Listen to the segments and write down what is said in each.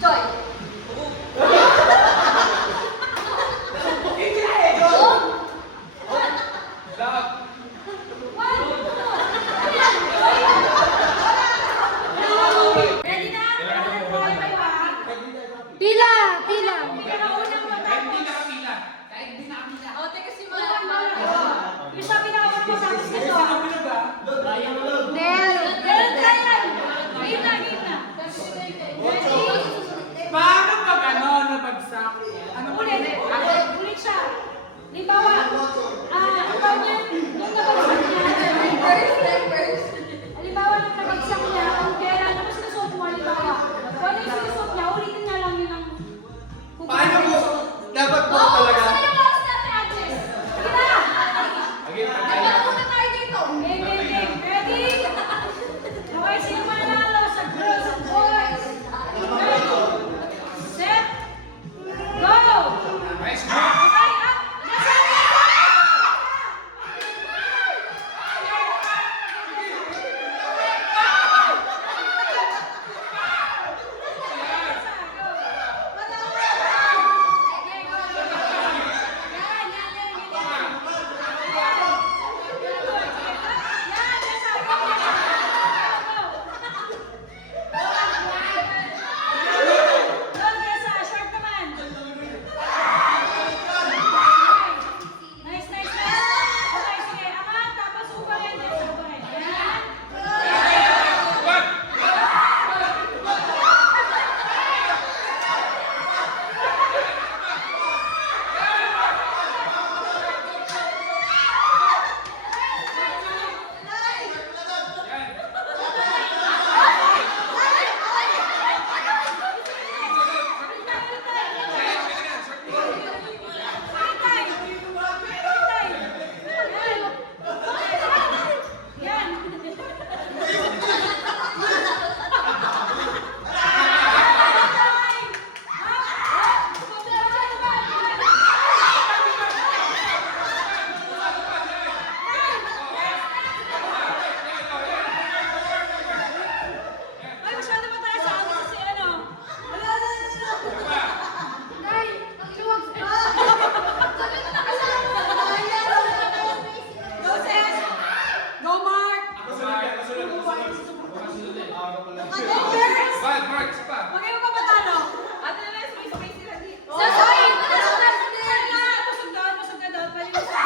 Joy. Pila! Pila! Nel! Paano pag nabagsak? Ano Ulit siya. Halimbawa, ang tawag niya, yung nabagsak niya. Halimbawa, nung nabagsak niya, ang pera, tapos sinusuot mo, halimbawa. Kung ano yung sinusuot niya, ulitin nga lang yun ang Paano mo? Dapat po talaga. Sige na! Game, game, game. Ready? Okay, sino mananalo sa girls and boys? Ready? Set? Go! Nice Okay, up! Ay, masyado mataas sa ako si ano. Go, Ses! Go, Mark! Go, girls! Mark, isa pa. Huwag kayong papatalo. Sa Busog doon, busog na doon. Pwede mo sa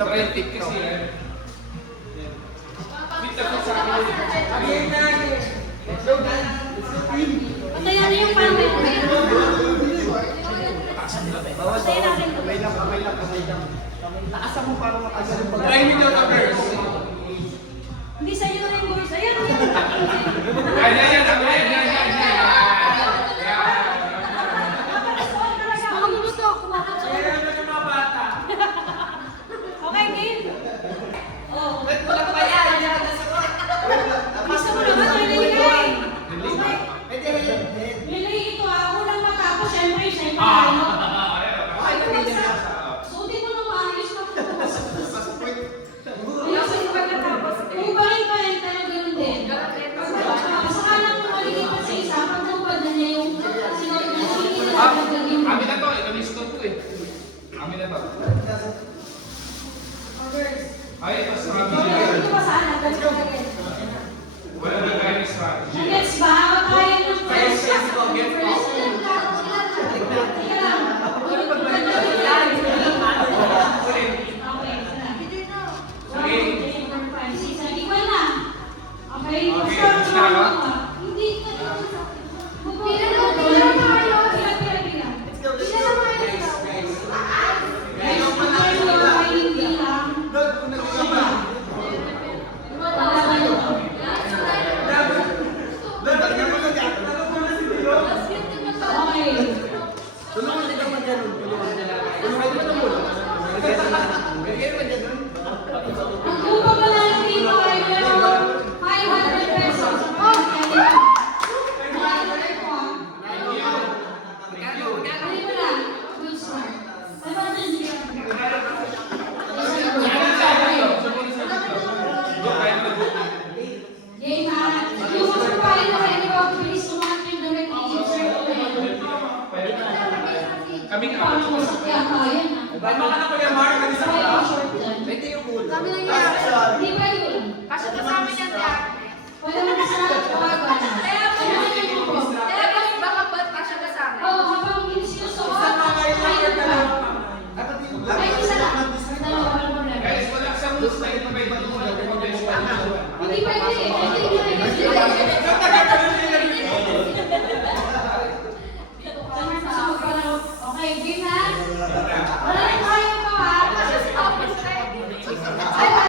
Try tip kasi yan. Fit na fit sa akin. Patayan niyo yung parang may Patayan natin. Kamay lang. Taasan mo para makasal yung pag- Try me daw ka first. Hindi sa iyo rin, boys. Ayan. Yan. Mga bumutok. Kaya na yung mga bata. Okay, game. Oh. Wala pa yan. Bisa mo naman, relay. Pwede rin. Relay ito unang matapos, syempre, siya yung panalo. Okay, pwede. Suotin mo ng maayos na po. Sa point. Ayusin ko pagkatapos. Kung balik pa rin, pero ganun din. Saka lang maligitan sa isa, pag nabad na niya yung sinunod na sinunod na gagawin mo. Amin na to. Ito yung stop ko eh. Amin na to. Ay, ito sa Ito pa saan? That's again. wala na tayo strategy. Gets ba? Kaya ng first. Yes, go, get First. Teka lang. Okay, sana. Equal na. Okay, start gusto na ba? Hindi ka. Pila na kayo. Pila. Pila na kayo. Guys, hindi lang. Dod, kung nagkita ba? Wala kayo. Dod, lagyan mo na dyan. Okay. Tulungan din naman dyan. Tulungan mo na muna. Lagyan mo dyan. Ang kupa pa lang dito ay meron 500 pesos. Oh, Ano ba lang? Good start. 500. Game na. Yung mga pali na kayo, bilis sumakat yung directly insert ko Kaming Paano apat. mo sa kaya kaya na? Ay, mga anak ko yung Mark. Kaya ang short dyan. Pwede yung muna. Sabi lang yan.